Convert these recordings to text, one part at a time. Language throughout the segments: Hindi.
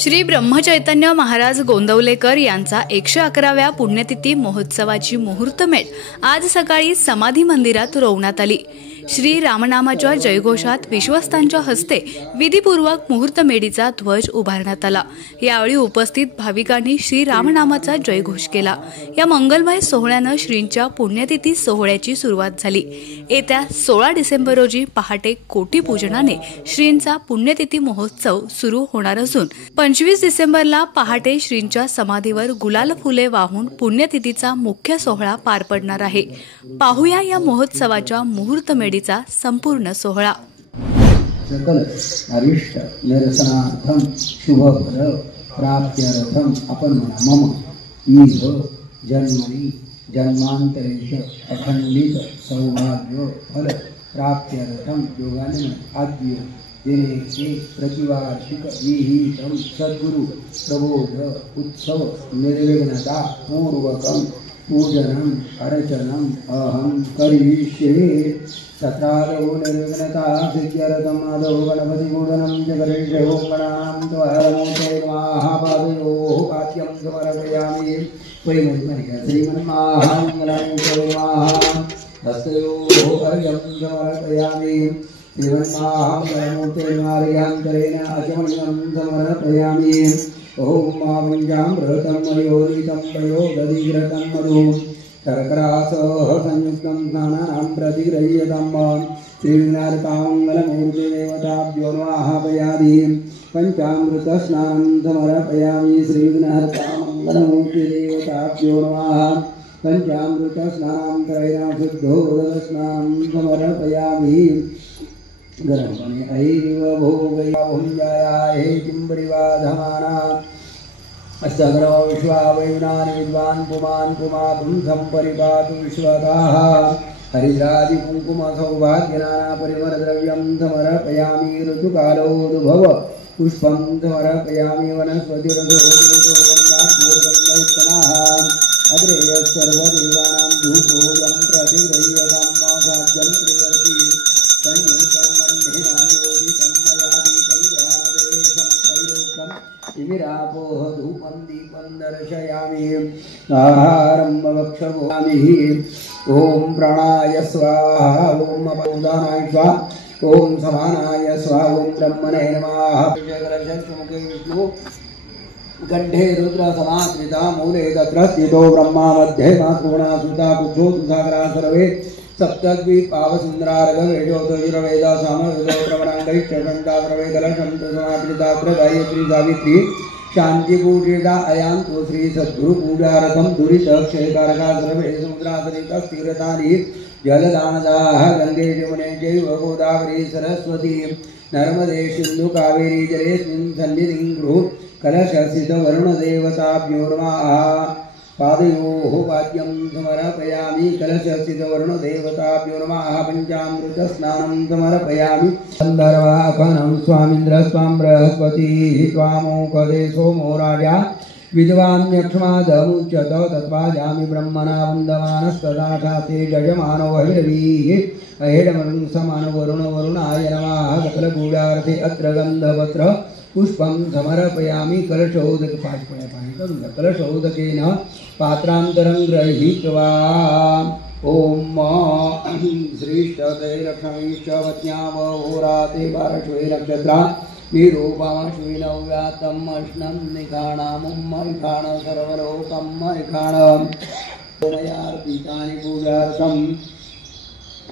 श्री ब्रह्मचैतन्य महाराज गोंदवलेकर यांचा 111व्या पुण्यतिथी महोत्सवाची मुहूर्तमेढ आज सकाळी समाधी मंदिरात रोवण्यात आली। श्री रामनामाच्या जयघोषात विश्वस्तांच्या हस्ते विधिपूर्वक मुहूर्तमेढीचा ध्वज उभारण्यात आला। यावेळी उपस्थित भाविकांनी श्री रामनामाचा जयघोष केला। या मंगलमय सोहळ्याने श्रींच्या पुण्यतिथी सोहळ्याची सुरुवात झाली। येत्या 16 डिसेंबर रोजी पहाटे कोटी पूजनाने श्रींचा पुण्यतिथी महोत्सव सुरू होणार असून 25 डिसेंबरला पहाटे श्रींच्या समाधीवर गुलाल फुले वाहून पुण्यतिथीचा मुख्य सोहळा पार पडणार आहे। पाहूया या महोत्सवाच्या मुहूर्तमेढीचा संपूर्ण सोहळा। सकल अरिष्ट निरसनार्थम शुभफल प्राप्त्यर्थम आपण मम इह जन्मनि जन्मांतरेश अखंडित सौभाग्य फल प्राप्त्यर्थम योगाने आद्य दिने से प्रतिवार्षिक विहितम सद्गुरु प्रबोध उत्सव निर्विघ्नता पूर्वकम पूजनम अर्चनम अहम करिष्ये। सत्रादो निर्विघ्नता सिद्ध्यर्थम आदो गणपति पूजनम च करिष्ये। ओम गणानां त्वा नमोते महापादयोः पाद्यं समर्पयामि। परिमरिमरिका श्रीमन्महामङ्गलं सर्वमहा हस्तयोः अर्घ्यं समर्पयामि। श्रीमन्महामङ्गलमूर्ते नारयान्तरेण अचमनीयं समर्पयामि। ओम पंचामृतं मयोदितं पयोदधिघृतं मधु शर्करासह संयुक्तं स्नानानां प्रतिगृह्यतां श्रीविनायकामङ्गलमूर्ते देवताभ्यो नमाह्वयामि। पंचामृतस्नानं समर्पयामि। श्रीविनायकामङ्गलमूर्ते देवताभ्यो नमः। पंचामृतस्नानं करेण शुद्धोदकस्नानं समर्पयामि। गरमणे ऐव भोगयाय किंबरिवाधमाना सगरो विश्वावयुनानि विद्वान् पुमान् पुमापुं सम्परिपातु विश्वदाः। हरिद्रादि कुङ्कुम सौभाग्यनाना परिमलद्रव्यं समर्पयामि। ऋतुकालोद्भव पुष्पं समर्पयामि। वनस्पतिरथोत्तमाः अग्रे सर्वदेवानां धूपोऽयं प्रतिगृह्यतां साध्यं त्रिवर्ति विरापोह धूपं दीपं दर्शयामि। आहारं वक्षभूमि। ओम प्राणाय स्वाहा। ओम अपादानाय स्वाहा। ओम समानाय स्वाहा। ओम ब्रह्मणे नमः। मुखे विष्णु कंठे रुद्र समाश्रिता मूले तत्र स्थितो ब्रह्मा मध्ये मातृगुणा सुता पुक्षो सुधाकरा सर्वे सप्तद्वीपावसुंदरार्घ वेदोदयुर्वेद सामवेदो प्रवणांगैश्चण्डा सर्वेदलशं समाप्तिदात्र गायत्री सावित्री शांति पूजिता अयांतो श्री सद्गुरु पूजार्थम दुरित क्षयकारका सर्वे समुद्रासरित स्थिरतानि जलदानदाः गंगे यमुने चैव गोदावरी सरस्वती नर्मदे सिंधु कावेरी जलेस्मिन् सन्निधिं कुरु। कलशस्थित वरुणदेवताभ्यो नमः। पादयोः पाद्यं समर्पयामि। कलशस्थित वरुणदेवताभ्यो नमः। पंचामृतस्नानं समर्पयामि। गन्धर्वाखनं स्वामिन्द्र स्वां बृहस्पतिः त्वामोकदे सोमो राजा विद्वान्यक्ष्मादमुच्यत तत्पाजामि। ब्रह्मणा वन्दमानस्तदा शास्त्रे यजमानो अहिरवीः अहिरमरुं समान वरुण वरुणाय नमः। सकलगूढार्थे अत्र गन्धपत्र पुष्पं समर्पयामि। कलशोदकेन पात्रान्तरं गृहीत्वा ओम श्रीष्टते लक्ष्मीश्च वत्न्यामहोराते पार्श्वे नक्षत्रा निरूपमश्वि नव्यातम् अश्नं निखाणामुम्मैखाण सर्वलोकम्मैखाण मयार्पितानि पूजार्थं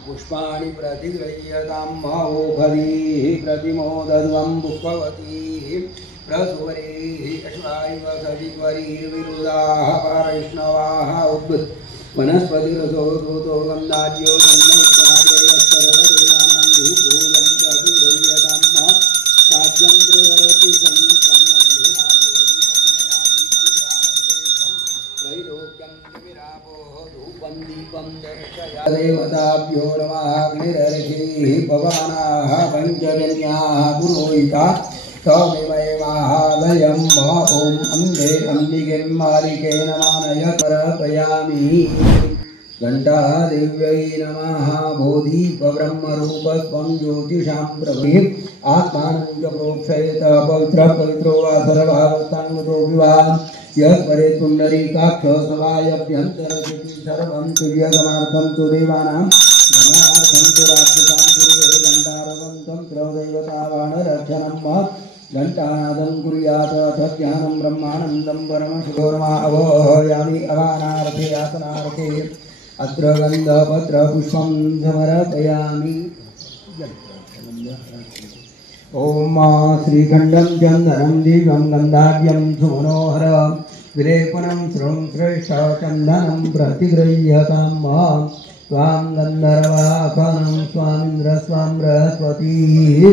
पुष्पाणि प्रतिगृह्यतां ओखधीः प्रतिमोदध्वं पुष्पवतीः प्रसुवरीः अश्वाइव सजित्वरीर्विरुदाः पारैष्णवाः वनस्पतिरसो दूतो गन्धाद्यो गन्धोत्तमादेवः सर्वदेवानां धूपोऽयं प्रतिगृह्यतां साध्यं त्रिवर्ति देवताभ्यो नमः। अग्निरर्घ्यैः पवनाः पञ्चजन्याः पुरोहिताः तमेव महालयं ओम अम्बे अम्बिके मालिके नमानय समर्पयामि। घण्टादेव्यै नमः बोधिपब्रह्मरूपत्वं ज्योतिषां प्रभुः आत्मानं च प्रोक्षयेत पवित्रो वा सर्वभावस्थाङ्गतो विवाह यत्परे पुण्डरीकाक्ष सभायभ्यन्तरचिति सर्वं तुर्यगमार्थं तु देवानां गमनार्थं तु राक्षसां कुर्वे घण्टारवं तन्त्रदेवतावाणरक्षणं घण्टानादं कुर्यात् तज्ज्ञानं ब्रह्मानन्दं परमशुभोर्मावहयामि अवानार्थे यातनार्थे अत्र गन्धपत्रपुष्पं समर्पयामि। ओम श्रीखंडं चंदनं दिव्यं गन्धाढ्यं सुमनोहर विलेपनं श्रेष्ठ चन्दनं प्रतिगृह्यतां स्वां गन्धर्वाखनं स्वामिन्द्र स्वां बृहस्पतिः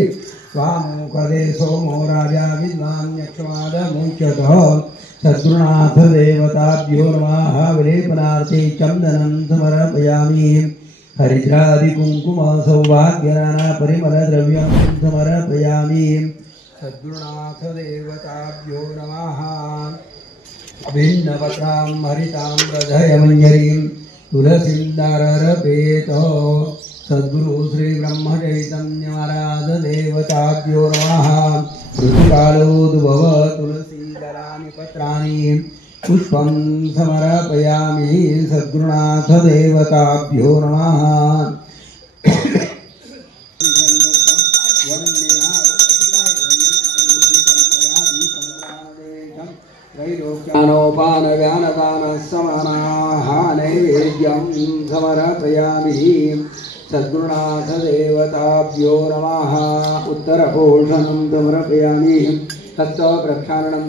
स्वामुखदे सोमो राजा विद्वान् यक्षमादमुच्यतः सद्गुरुनाथ देवताभ्यो नमः विलेपनार्थे चन्दनं समर्पयामि। हरिद्रादि कुंकुम सौभाग्यनाना परिमल द्रव्यं समर्पयामि। सद्गुरुनाथ देवताभ्यो नमः। भिन्नपत्रां हरितां हृदयमञ्जरीं तुलसींदाररपेत सद्गुरु श्री ब्रह्म चैतन्य महाराज देवताभ्यो नमः। ऋतुकालोद्भव तुलसीदलानि पत्राणि पुष्पं समर्पयामि। सद्गुरुनाथ देवताभ्यो नमः। त्रैलोक्यानोपान व्यानदान समानाः नैवेद्यं समर्पयामि। सद्गुरुनाथ देवताभ्यो नमः। उत्तरपोषणं समर्पयामि। हस्तप्रक्षालनं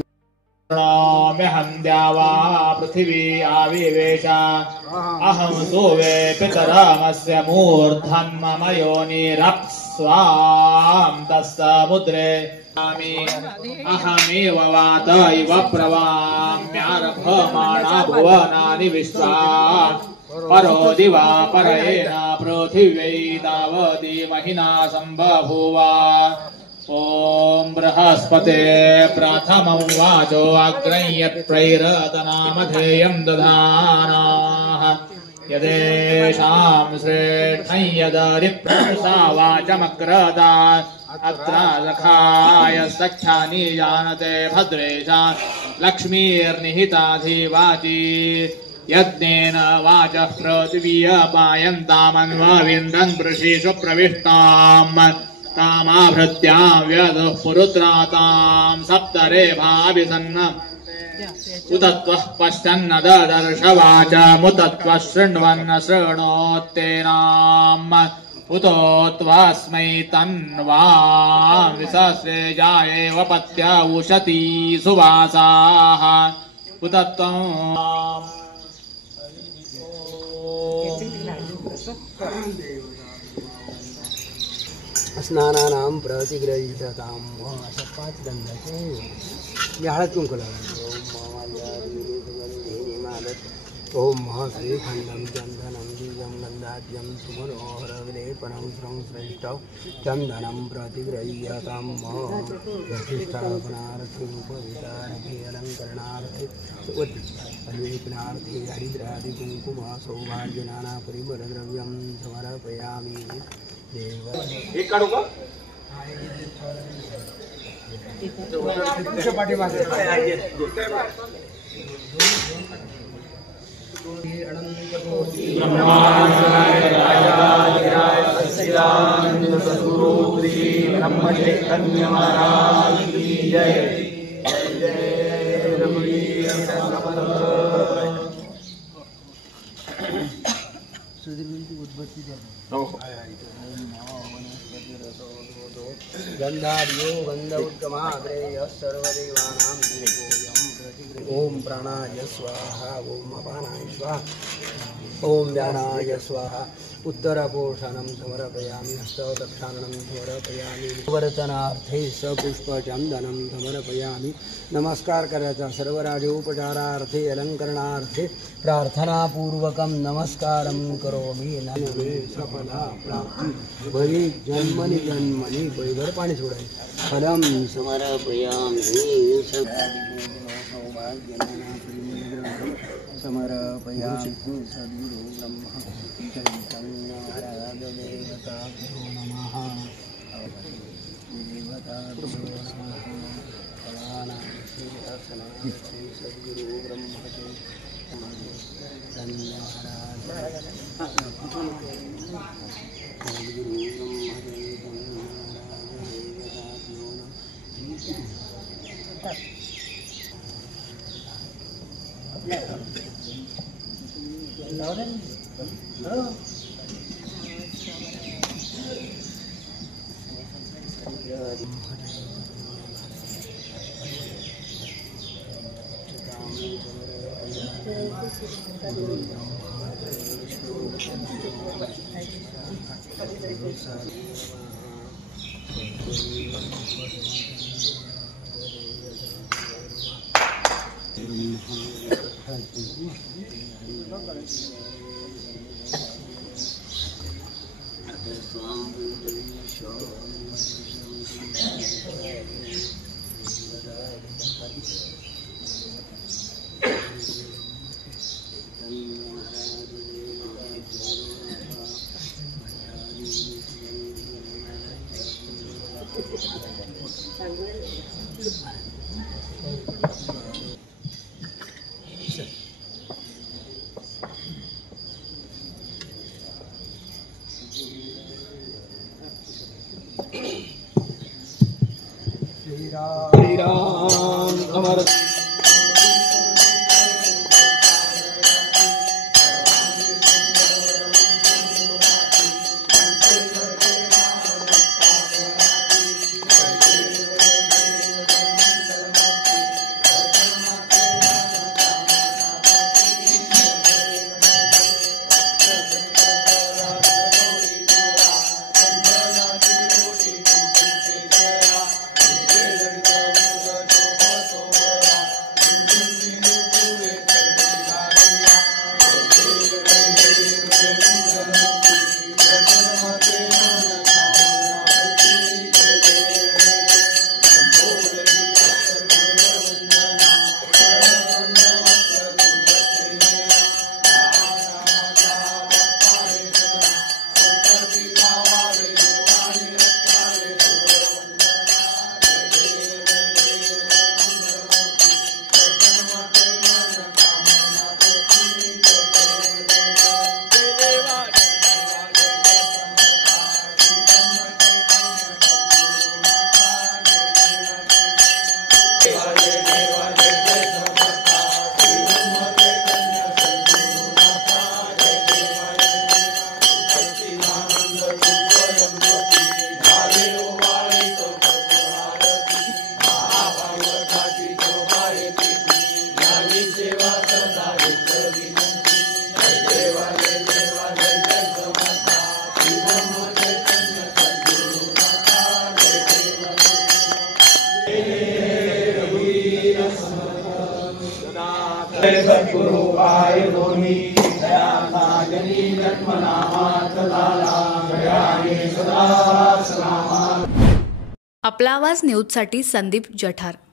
प्रणम्यहं द्यावा पृथिवी आविवेश अहं सोवे पितरमस्य मूर्धन् मम योनिरप्स्वां तस्समुद्रे अहमेव वात इव प्रवाम्यारभमाणा भुवनानि विश्वा परो दिवा परयेन पृथिव्यै तावती महिना सम्बभूव। ओम बृहस्पते प्रथमं वाचो अग्रय्यप्रैरतनामधेयं दधानाः यदेषां श्रेष्ठं यदरिप्रंसा वाचमग्रता अत्र सखाय सख्यानि जानते भद्रेशा लक्ष्मीर्निहिताधिवाची यज्ञेन वाचः पृथिवीयपायन्तामन्वविन्दन् वृषीषु प्रविष्टाम् तामाभृत्यां व्यधुः पुरुत्रातां सप्तरेभाभिसन्न उतत्वः पश्यन्न ददर्श वाचमुतत्वः शृण्वन्न शृणोत्येनाम् उतोत्वास्मै तन्वां विसस्रे जायेव पत्य उशती सुवासाः उतत्वम् स्नानानां प्रतिगृहीततां पाच गंधाचे हळद कुंकू ओम श्रीखंडं चन्दनं दिव्यं गन्धाढ्यं सुमनोहर विलेपनं श्रेष्ठ चन्दनं प्रतिगृह्यतां प्रतिष्ठापनार्थे उपवितार्थे अलङ्करणार्थे विलेपनार्थे हरिद्रादि कुंकुम सौभाग्यनाना परिमलद्रव्यं समर्पयामि। एक काढू का गंधाढ्यो गंध उत्तमाग्रेय सर्वदेवानां देवोऽयं प्रतिगृह्यते। ओम प्राणाय स्वाहा ओम अपानाय स्वाहा ओम व्यानाय स्वाहा। उत्तरपोषणं समर्पयामि। हस्तप्रक्षालनं समर्पयामि। वर्तनार्थे सपुष्पचन्दनं समर्पयामि। नमस्कार करायचा सर्वराजोपचारार्थे अलंकरणार्थे प्रार्थनापूर्वकं नमस्कारं करोमि। नमे सफला प्राप्ति भवी जन्मनि जन्मनि पैदर पाणी सोडायचं फलं समर्पयामि। समर्पयामि सद्गुरु ब्रह्म देवताभ्यो नमः देवताभ्यो नमः सद्गुरु ब्रह्म श्री राम अमर सद्गुरु पाय दोन्ही दयाजनी जन्मनामात झाला दयाने सदा सलामा. आपला आवाज न्यूजसाठी संदीप जठार.